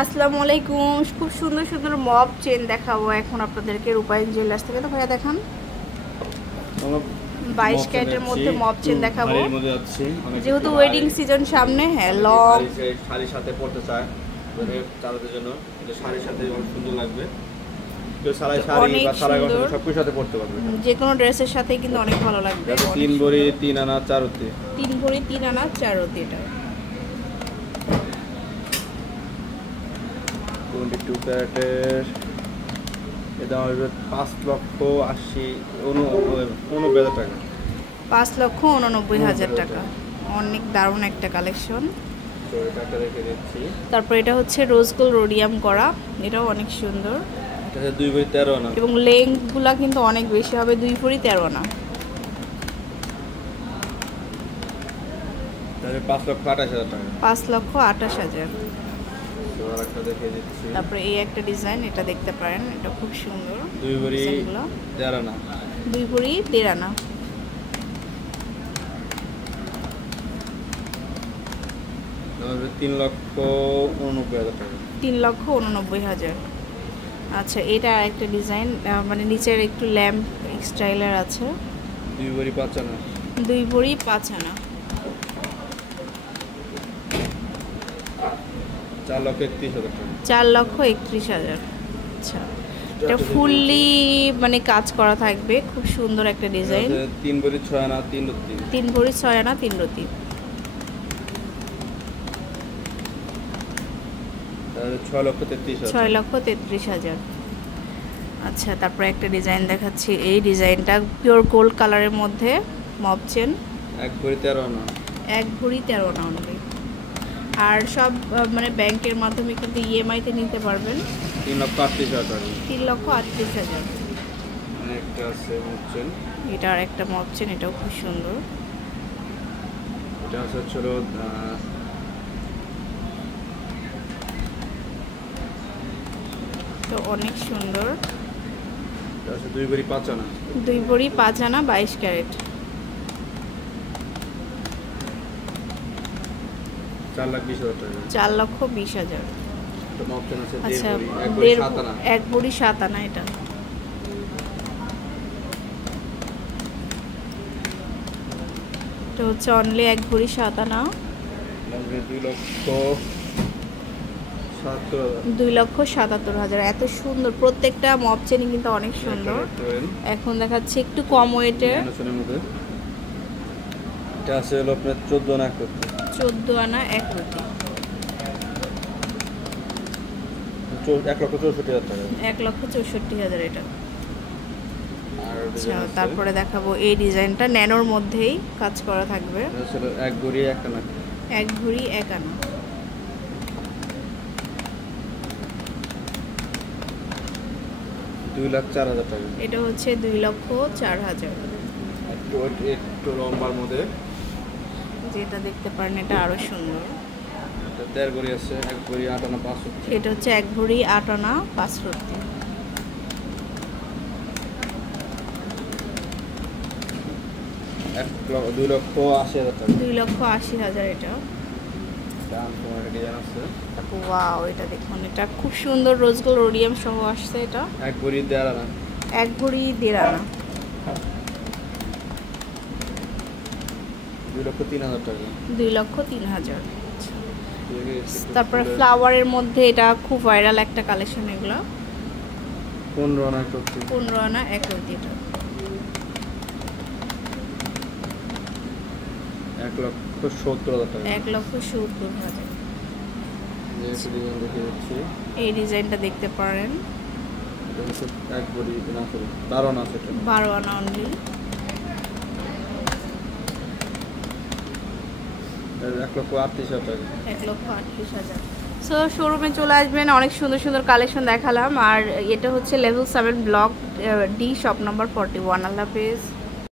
আসসালামু আলাইকুম। খুব সুন্দর সুন্দর মব চেন দেখাবো এখন আপনাদেরকে রূপায়ণ জুয়েলার্স থেকে। তো ভাইয়া দেখান। 22 ক্যারেটের মধ্যে মব চেন দেখাবো, যেহেতু ওয়েডিং সিজন সামনে। হ্যাঁ, লং শাড়ির সাথে পরতে চায় চালাতে জন্য, এটা শাড়ির সাথে অনেক সুন্দর লাগবে। যে কোনো ড্রেসের সাথে কিন্তু অনেক ভালো লাগবে। 3 ভরি 3 আনা 4 রতি, 3 ভরি 3 আনা 4 রতি। এটা 22 ক্যারেটের, এটা হবে 5,80,89,000 টাকা। 5,89,000 টাকা। অনেক দারুণ একটা কালেকশন। তো এটা রেখে দিচ্ছি। তারপর এটা হচ্ছে রোজ গোল্ড রোডিয়াম করা, এটাও অনেক সুন্দর। এটা 2 ভরি 13 আনা এবং লেংথগুলা কিন্তু অনেক বেশি হবে, 2 ভরি 13 আনা। তাহলে 5,28,000 টাকা। 5,28,000। তো আরেকটা দেখে দিচ্ছি। তারপরে এই একটা ডিজাইন, এটা দেখতে পারেন, এটা খুব সুন্দর। 2 ভরি 13 আনা, 2 ভরি 13 আনা। তাহলে 3,89,000 টাকা। 3,89,000। আচ্ছা, এটা একটা ডিজাইন, মানে নিচের একটু ল্যাম্প স্টাইলের আছে। 2 ভরি 5 আনা, 2 ভরি 5 আনা। 4,31,000 টাকা। 4,31,000। আচ্ছা, এটা ফুললি মানে কাজ করা থাকবে, খুব সুন্দর একটা ডিজাইন। 3 ভরি 6 আনা 3 রতি, 3 ভরি 6 আনা 3 রতি। তাহলে 6,33,000। 6,33,000। আচ্ছা, তারপরে একটা ডিজাইন দেখাচ্ছি। এই ডিজাইনটা পিওর গোল্ড কালারের মধ্যে মব চেন, 1 ভরি 13 আনা, 1 ভরি 13 আনা অনলি। আর সব মানে ব্যাংকের মাধ্যমে কিন্তু ইএমআইতে নিতে পারবেন। 3,38,000 টাকা। 3,38,000। একটা আছে মবচেন, এটা আর একটা মব চেন, এটাও খুব সুন্দর। এটা আছে ছিল তো অনেক সুন্দর। এটা আছে 2 ভরি 5 আনা, 2 ভরি 5 আনা 22 ক্যারেট। 4,20,000 টাকা। 4,20,000। এটা মবচেন আছে 1 আচ্ছা, ভরি 1 ভরি 7 আনা, 1 ভরি 7 আনা। এটা হচ্ছে অনলি 1 ভরি 7 আনা, 2,77,000। এত সুন্দর প্রত্যেকটা মব চেনই কিন্তু অনেক সুন্দর। এখন দেখাচ্ছি একটু কম ওয়েটের। এটা আছে হলো আপনার 14 আনা 1 রতি, 14 আনা 1 রতি। 1,64,000 টাকা। 1,64,000 এটা। আর আচ্ছা, তারপরে দেখাবো এই ডিজাইনটা, ন্যানোর মধ্যেই কাজ করা থাকবে। এটা ছিল 1 ভরি 1 আনা, 1 ভরি 1 আনা। 2,04,000 টাকা। এটা হচ্ছে 2,04,000। একটু লম্বার মধ্যে, যেটা দেখতে পারেন, এটা আরো সুন্দর। এটা 1.5 ভরি আছে, 1 ভরি 8 আনা 5 রতি। এটা হচ্ছে 1 ভরি 8 আনা 5 রতি। 2,80,000 টাকা। 2,80,000 এটা। ডিজাইন আছে। ওয়াও, এটা দেখুন, এটা খুব সুন্দর রোজ গোল্ড রোডিয়াম সহ আসছে। এটা 1 ভরি 1.5 আনা, 1 ভরি 1.5 আনা। 2,03,000 টাকা। 2,03,000। তারপরে ফ্লাওয়ারের মধ্যে এটা খুব ভাইরাল একটা কালেকশন। এগুলো 15 আনা 1 রতি, 15 আনা 1 রতি। এটা 1,70,000 টাকা। 1,70,000। ডিজাইন দেখে দিচ্ছি। এই ডিজাইনটা দেখতে পারেন। এটা হচ্ছে 1 ভরি না, সরি 12 আনা আছে, 12 আনা অনলি। 1,38,000 টাকা। 1,38,000। সো শোরুমে চলে আসবেন, অনেক সুন্দর সুন্দর কালেকশন দেখালাম। আর এটা হচ্ছে level 7 block D, shop number 41। আল্লাহ হাফেজ।